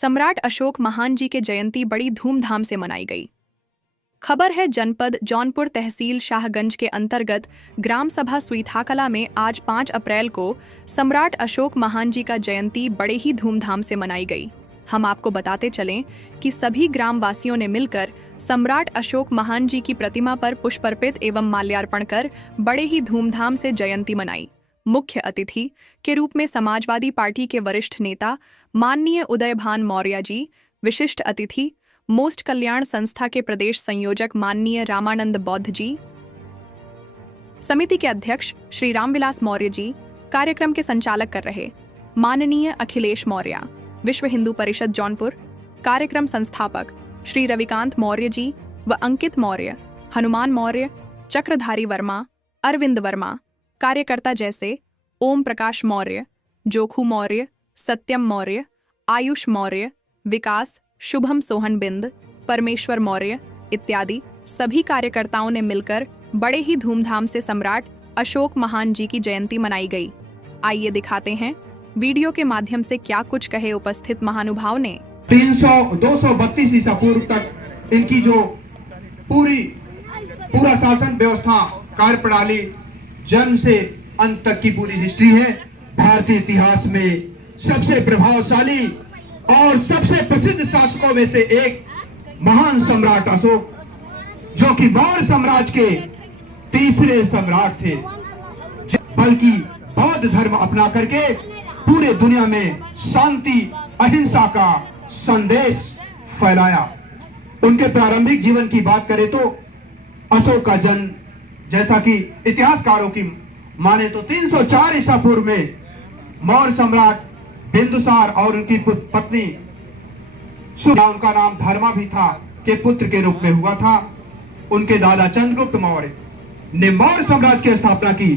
सम्राट अशोक महान जी के जयंती बड़ी धूमधाम से मनाई गई। खबर है जनपद जौनपुर तहसील शाहगंज के अंतर्गत ग्राम सभा सुईथाकला में आज 5 अप्रैल को सम्राट अशोक महान जी का जयंती बड़े ही धूमधाम से मनाई गई। हम आपको बताते चलें कि सभी ग्रामवासियों ने मिलकर सम्राट अशोक महान जी की प्रतिमा पर पुष्प अर्पित एवं माल्यार्पण कर बड़े ही धूमधाम से जयंती मनाई। मुख्य अतिथि के रूप में समाजवादी पार्टी के वरिष्ठ नेता माननीय उदयभान मौर्य जी, विशिष्ट अतिथि मोस्ट कल्याण संस्था के प्रदेश संयोजक माननीय रामानंद बौद्ध जी, समिति के अध्यक्ष श्री रामविलास मौर्य जी, कार्यक्रम के संचालक कर रहे माननीय अखिलेश मौर्य, विश्व हिंदू परिषद जौनपुर, कार्यक्रम संस्थापक श्री रविकांत मौर्य जी व अंकित मौर्य, हनुमान मौर्य, चक्रधारी वर्मा, अरविंद वर्मा, कार्यकर्ता जैसे ओम प्रकाश मौर्य, जोखू मौर्य, सत्यम मौर्य, आयुष मौर्य, विकास, शुभम सोहन बिंद, परमेश्वर मौर्य इत्यादि सभी कार्यकर्ताओं ने मिलकर बड़े ही धूमधाम से सम्राट अशोक महान जी की जयंती मनाई गई। आइए दिखाते हैं वीडियो के माध्यम से क्या कुछ कहे उपस्थित महानुभाव ने। 232 ईसा पूर्व तक इनकी जो पूरा शासन व्यवस्था, कार्य प्रणाली, जन्म से अंत तक की पूरी हिस्ट्री है। भारतीय इतिहास में सबसे प्रभावशाली और सबसे प्रसिद्ध शासकों में से एक महान सम्राट अशोक, जो कि मौर्य साम्राज्य के तीसरे सम्राट थे, बल्कि बौद्ध धर्म अपना करके पूरे दुनिया में शांति अहिंसा का संदेश फैलाया। उनके प्रारंभिक जीवन की बात करें तो अशोक का जन्म, जैसा कि इतिहासकारों की माने तो 304 ईसा पूर्व में मौर्य सम्राट बिंदुसार और उनकी पत्नी उनका नाम धर्मा भी था के पुत्र के रूप में हुआ था। उनके दादा चंद्रगुप्त मौर्य ने मौर्य साम्राज्य की स्थापना की।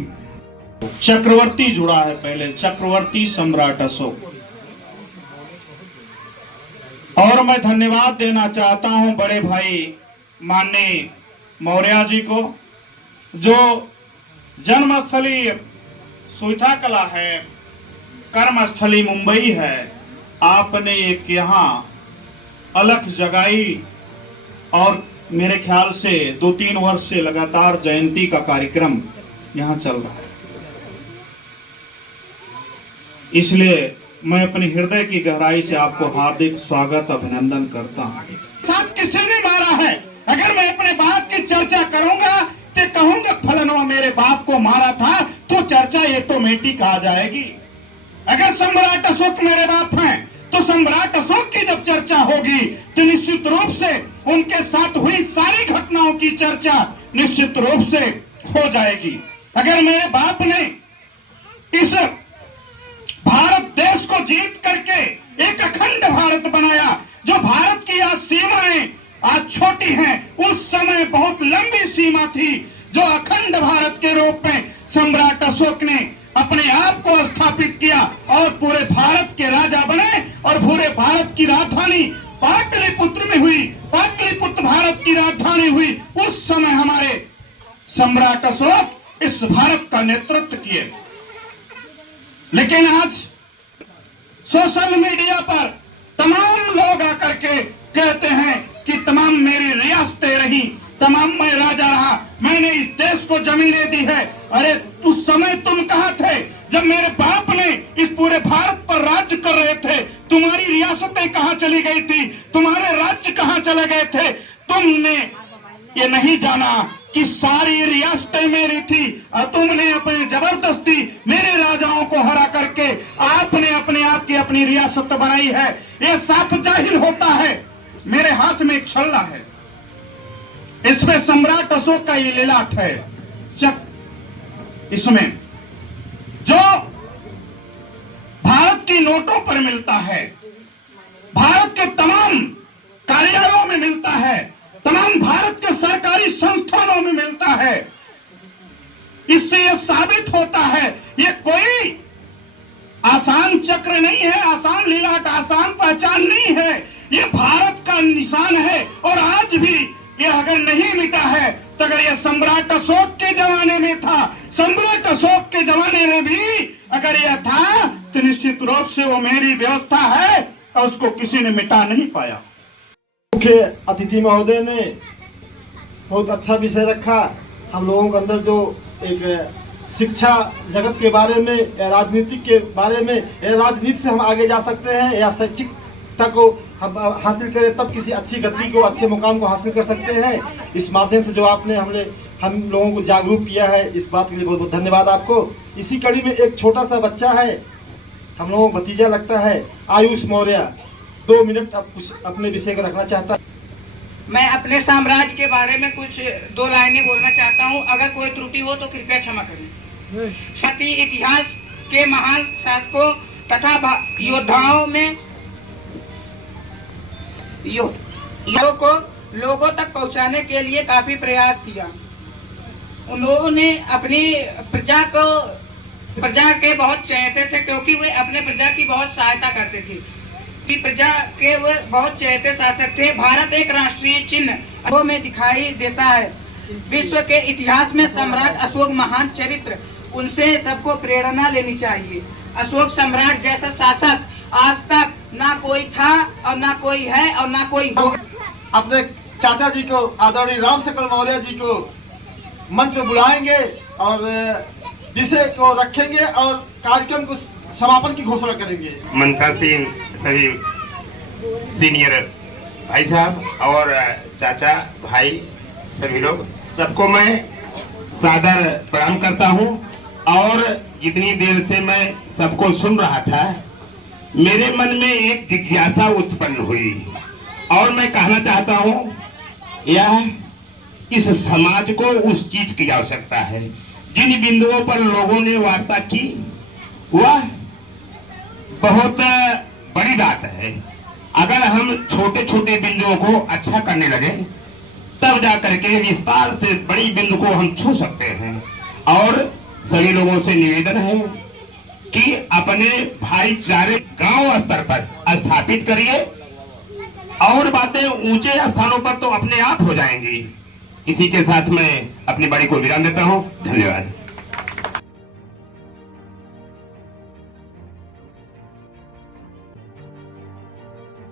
चक्रवर्ती जुड़ा है पहले, चक्रवर्ती सम्राट अशोक। और मैं धन्यवाद देना चाहता हूं बड़े भाई माननीय मौर्य जी को, जो जन्मस्थली सुईथाकला है, कर्मस्थली मुंबई है। आपने एक यहाँ अलख जगाई और मेरे ख्याल से 2-3 वर्ष से लगातार जयंती का कार्यक्रम यहाँ चल रहा है। इसलिए मैं अपनी हृदय की गहराई से आपको हार्दिक स्वागत अभिनंदन करता हूँ। साथ किसी ने मारा है, अगर मैं अपने बाप की चर्चा करूंगा तो कहूंगा फलनवा मेरे बाप को मारा था, तो चर्चा ऑटोमेटिक आ जाएगी। अगर सम्राट अशोक मेरे बाप हैं तो सम्राट अशोक की जब चर्चा होगी तो निश्चित रूप से उनके साथ हुई सारी घटनाओं की चर्चा निश्चित रूप से हो जाएगी। अगर मेरे बाप ने इस भारत देश को जीत करके एक अखंड भारत बनाया, जो भारत की आज सीमाएं आज छोटी हैं, उस समय बहुत लंबी सीमा थी, जो अखंड भारत के रूप में सम्राट अशोक ने अपने आप को स्थापित किया और पूरे भारत के राजा बने और पूरे भारत की राजधानी पाटलिपुत्र में हुई। पाटलिपुत्र भारत की राजधानी हुई। उस समय हमारे सम्राट अशोक इस भारत का नेतृत्व किए। लेकिन आज सोशल मीडिया पर तमाम लोग आकर के कहते हैं कि तमाम मेरी रियासतें रही, तमाम मैं राजा रहा, मैंने इस देश को जमीनें दी है। अरे उस समय तुम कहां थे जब मेरे बाप ने इस पूरे भारत पर राज्य कर रहे थे? तुम्हारी रियासतें कहां चली गई थी? तुम्हारे राज्य कहां चले गए थे? तुमने ये नहीं जाना कि सारी रियासतें मेरी थी और तुमने अपने जबरदस्ती मेरे राजाओं को हरा करके आपने अपने आप की अपनी रियासत बनाई है। ये साफ जाहिर होता है। मेरे हाथ में एक छल्ला है, इसमें सम्राट अशोक का ये ललाट है। इसमें जो भारत की नोटों पर मिलता है, भारत के तमाम कार्यालयों में मिलता है, तमाम भारत के सरकारी संस्थानों में मिलता है। इससे यह साबित होता है ये कोई आसान चक्र नहीं है, आसान लीलाट, आसान पहचान नहीं है। ये भारत का निशान है और आज भी ये अगर नहीं मिटा है तो अगर ये सम्राट अशोक के जमाने में था, सम्राट अशोक के जमाने में भी अगर यह था तो निश्चित रूप से वो मेरी व्यवस्था है और उसको किसी ने मिटा नहीं पाया। मुख्य अतिथि महोदय ने बहुत अच्छा विषय रखा। हम लोगों के अंदर जो एक शिक्षा जगत के बारे में या राजनीति के बारे में या राजनीति से हम आगे जा सकते हैं या शैक्षिकता को हम हासिल करें तब किसी अच्छी गति को अच्छे मुकाम को हासिल कर सकते हैं। इस माध्यम से जो आपने हम लोगों को जागरूक किया है, इस बात के लिए बहुत बहुत धन्यवाद आपको। इसी कड़ी में एक छोटा सा बच्चा है, हम लोगों को भतीजा लगता है, आयुष मौर्य, 2 मिनट अब कुछ अपने विषय को रखना चाहता है। मैं अपने साम्राज्य के बारे में कुछ 2 लाइनें बोलना चाहता हूं। अगर कोई त्रुटि हो तो कृपया क्षमा करें। सती इतिहास के महान शासकों तथा योद्धाओं में को लोगों तक पहुंचाने के लिए काफी प्रयास किया। उन्होंने अपनी प्रजा के बहुत चहेते थे, क्योंकि वे अपने प्रजा की बहुत सहायता करते थे। प्रजा के वे बहुत चहेते शासक थे। भारत एक राष्ट्रीय चिन्ह में दिखाई देता है। विश्व के इतिहास में सम्राट अशोक महान चरित्र, उनसे सबको प्रेरणा लेनी चाहिए। अशोक सम्राट जैसा शासक आज तक ना कोई था और ना कोई है और ना कोई होगा। अपने चाचा जी को, आदरणीय राम सकल मौर्य जी को मंच में बुलाएंगे और विषय को रखेंगे और कार्यक्रम को समापन की घोषणा करेंगे। मंचासीन सभी सीनियर भाई साहब और चाचा भाई सभी लोग, सबको मैं सादर प्रणाम करता हूं। और जितनी देर से मैं सबको सुन रहा था, मेरे मन में एक जिज्ञासा उत्पन्न हुई और मैं कहना चाहता हूं, यह इस समाज को उस चीज की आवश्यकता है। जिन बिंदुओं पर लोगों ने वार्ता की वह बहुत बड़ी बात है। अगर हम छोटे छोटे बिंदुओं को अच्छा करने लगे तब जाकर के विस्तार से बड़ी बिंदु को हम छू सकते हैं। और सभी लोगों से निवेदन है कि अपने भाईचारे गांव स्तर पर स्थापित करिए और बातें ऊंचे स्थानों पर तो अपने आप हो जाएंगी। इसी के साथ मैं अपनी बारी को विराम देता हूं। धन्यवाद।